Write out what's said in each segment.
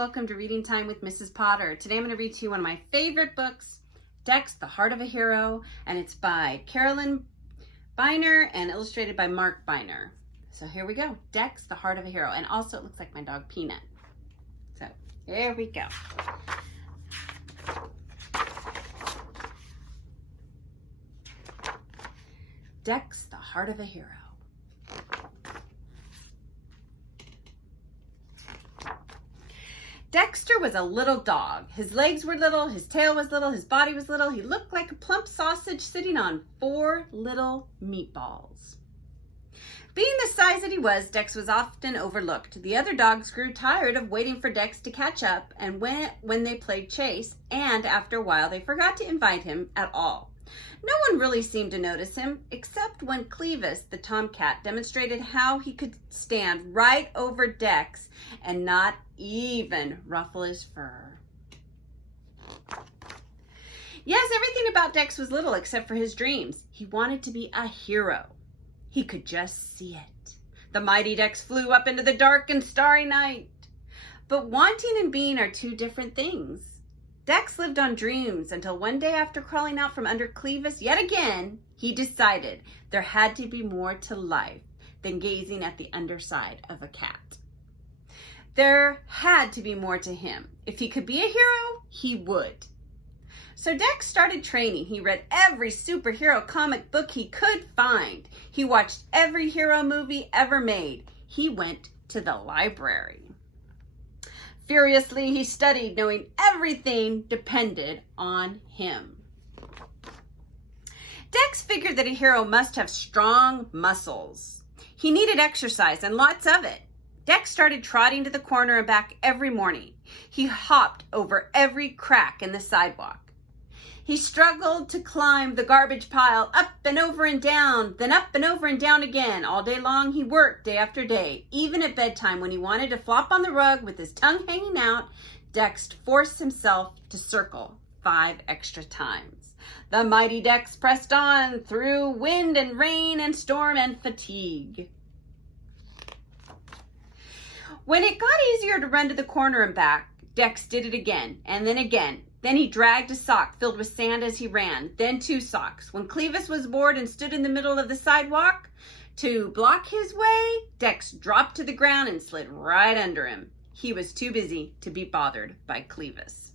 welcome to Reading Time with Mrs. Potter. Today I'm going to read to you one of my favorite books, Dex, The Heart of a Hero, and it's by Carolyn Biner and illustrated by Mark Biner. So here we go, Dex, The Heart of a Hero, and also it looks like my dog Peanut. So here we go. Dex, The Heart of a Hero. Dexter was a little dog. His legs were little, his tail was little, his body was little. He looked like a plump sausage sitting on 4 little meatballs. Being the size that he was, Dex was often overlooked. The other dogs grew tired of waiting for Dex to catch up and when they played chase, and after a while they forgot to invite him at all. No one really seemed to notice him, except when Clevis, the tomcat, demonstrated how he could stand right over Dex and not even ruffle his fur. Yes, everything about Dex was little except for his dreams. He wanted to be a hero. He could just see it. The mighty Dex flew up into the dark and starry night. But wanting and being are two different things. Dex lived on dreams until one day, after crawling out from under Clevis yet again, he decided there had to be more to life than gazing at the underside of a cat. There had to be more to him. If he could be a hero, he would. So Dex started training. He read every superhero comic book he could find. He watched every hero movie ever made. He went to the library. Furiously, he studied, knowing everything depended on him. Dex figured that a hero must have strong muscles. He needed exercise, and lots of it. Dex started trotting to the corner and back every morning. He hopped over every crack in the sidewalk. He struggled to climb the garbage pile up and over and down, then up and over and down again. All day long he worked, day after day. Even at bedtime, when he wanted to flop on the rug with his tongue hanging out, Dex forced himself to circle 5 extra times. The mighty Dex pressed on through wind and rain and storm and fatigue. When it got easier to run to the corner and back, Dex did it again and then again. Then he dragged a sock filled with sand as he ran, then 2 socks. When Clevis was bored and stood in the middle of the sidewalk to block his way, Dex dropped to the ground and slid right under him. He was too busy to be bothered by Clevis.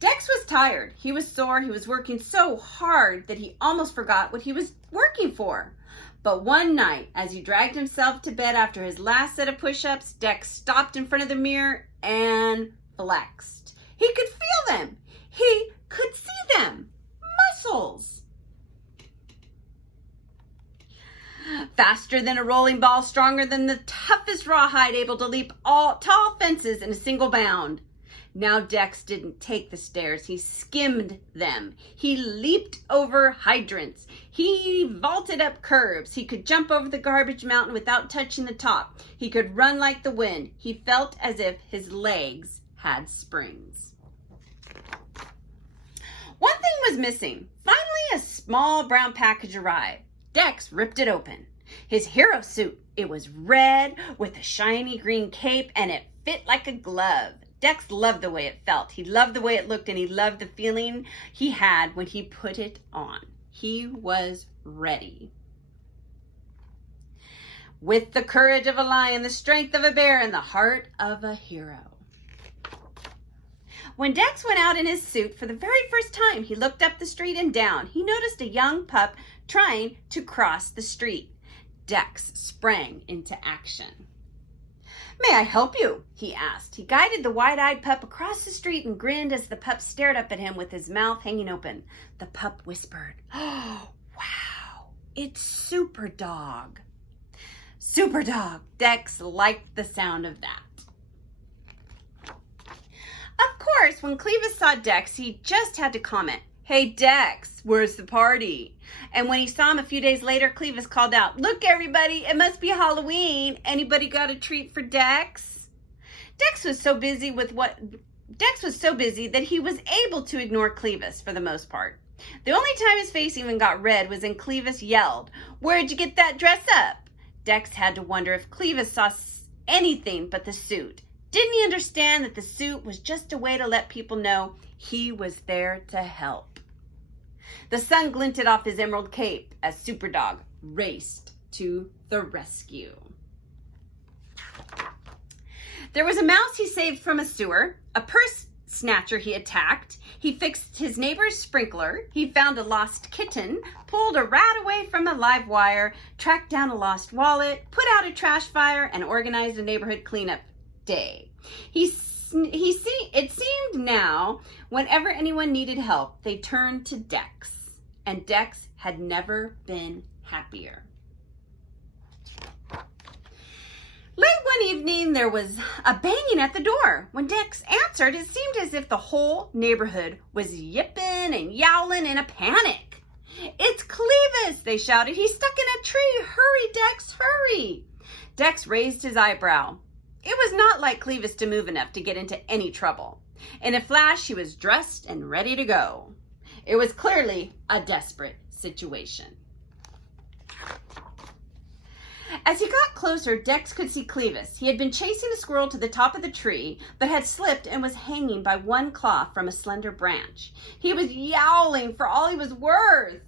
Dex was tired. He was sore. He was working so hard that he almost forgot what he was working for. But one night, as he dragged himself to bed after his last set of push-ups, Dex stopped in front of the mirror and flexed. He could feel them. He could see them. Muscles. Faster than a rolling ball, stronger than the toughest rawhide, able to leap all tall fences in a single bound. Now Dex didn't take the stairs. He skimmed them. He leaped over hydrants. He vaulted up curbs. He could jump over the garbage mountain without touching the top. He could run like the wind. He felt as if his legs had springs. One thing was missing. Finally, a small brown package arrived. Dex ripped it open. His hero suit. It was red with a shiny green cape, and it fit like a glove. Dex loved the way it felt. He loved the way it looked, and he loved the feeling he had when he put it on. He was ready. With the courage of a lion, the strength of a bear, and the heart of a hero. When Dex went out in his suit for the very first time, he looked up the street and down. He noticed a young pup trying to cross the street. Dex sprang into action. "May I help you?" he asked. He guided the wide-eyed pup across the street and grinned as the pup stared up at him with his mouth hanging open. The pup whispered, "Oh, wow, it's Super Dog." Super Dog. Dex liked the sound of that. Of course, when Clevis saw Dex, he just had to comment, "Hey, Dex, where's the party?" And when he saw him a few days later, Clevis called out, "Look, everybody, it must be Halloween. Anybody got a treat for Dex?" Dex was so busy that he was able to ignore Clevis for the most part. The only time his face even got red was when Clevis yelled, "Where'd you get that dress up?" Dex had to wonder if Clevis saw anything but the suit. Didn't he understand that the suit was just a way to let people know he was there to help? The sun glinted off his emerald cape as Superdog raced to the rescue. There was a mouse he saved from a sewer, a purse snatcher he attacked, he fixed his neighbor's sprinkler, he found a lost kitten, pulled a rat away from a live wire, tracked down a lost wallet, put out a trash fire, and organized a neighborhood cleanup day. It seemed now, whenever anyone needed help, they turned to Dex, and Dex had never been happier. Late one evening, there was a banging at the door. When Dex answered, it seemed as if the whole neighborhood was yipping and yowling in a panic. "It's Clevis," they shouted. "He's stuck in a tree. Hurry, Dex, hurry." Dex raised his eyebrow. It was not like Clevis to move enough to get into any trouble. In a flash, he was dressed and ready to go. It was clearly a desperate situation. As he got closer, Dex could see Clevis. He had been chasing the squirrel to the top of the tree, but had slipped and was hanging by one claw from a slender branch. He was yowling for all he was worth.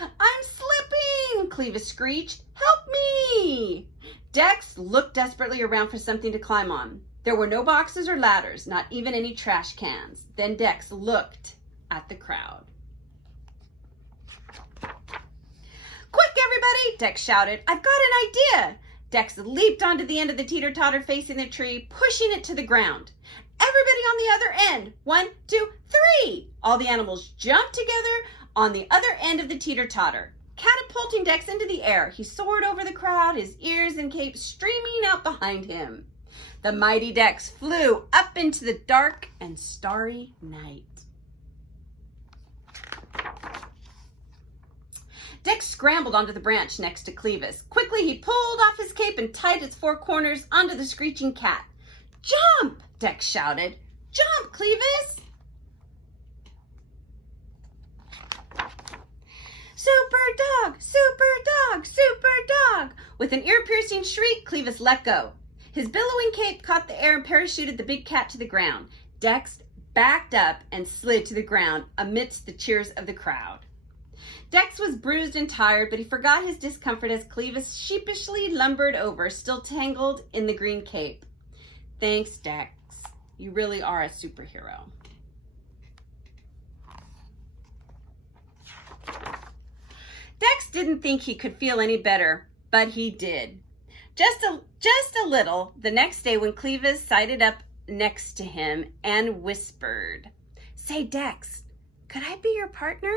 "I'm slipping!" Clevis screeched. "Help me!" Dex looked desperately around for something to climb on. There were no boxes or ladders, not even any trash cans. Then Dex looked at the crowd. "Quick, everybody!" Dex shouted. "I've got an idea!" Dex leaped onto the end of the teeter-totter facing the tree, pushing it to the ground. "Everybody on the other end! 1, 2, 3!" All the animals jumped together on the other end of the teeter-totter. Catapulting Dex into the air, he soared over the crowd, his ears and cape streaming out behind him. The mighty Dex flew up into the dark and starry night. Dex scrambled onto the branch next to Clevis. Quickly, he pulled off his cape and tied its 4 corners onto the screeching cat. "Jump!" Dex shouted. "Jump, Clevis!" "Super dog! Super dog! Super dog!" With an ear-piercing shriek, Clevis let go. His billowing cape caught the air and parachuted the big cat to the ground. Dex backed up and slid to the ground amidst the cheers of the crowd. Dex was bruised and tired, but he forgot his discomfort as Clevis sheepishly lumbered over, still tangled in the green cape. "Thanks, Dex. You really are a superhero." Dex didn't think he could feel any better, but he did. Just a little the next day when Clevis sidled up next to him and whispered, "Say, Dex, could I be your partner?"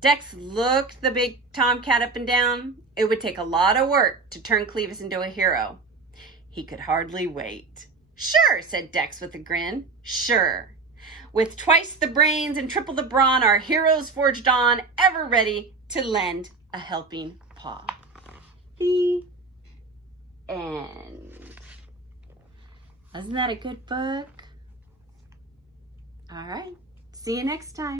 Dex looked the big tomcat up and down. It would take a lot of work to turn Clevis into a hero. He could hardly wait. "Sure," said Dex with a grin. "Sure. With twice the brains and triple the brawn, our heroes forged on, ever ready to lend a helping paw." The end. Wasn't that a good book? All right. See you next time.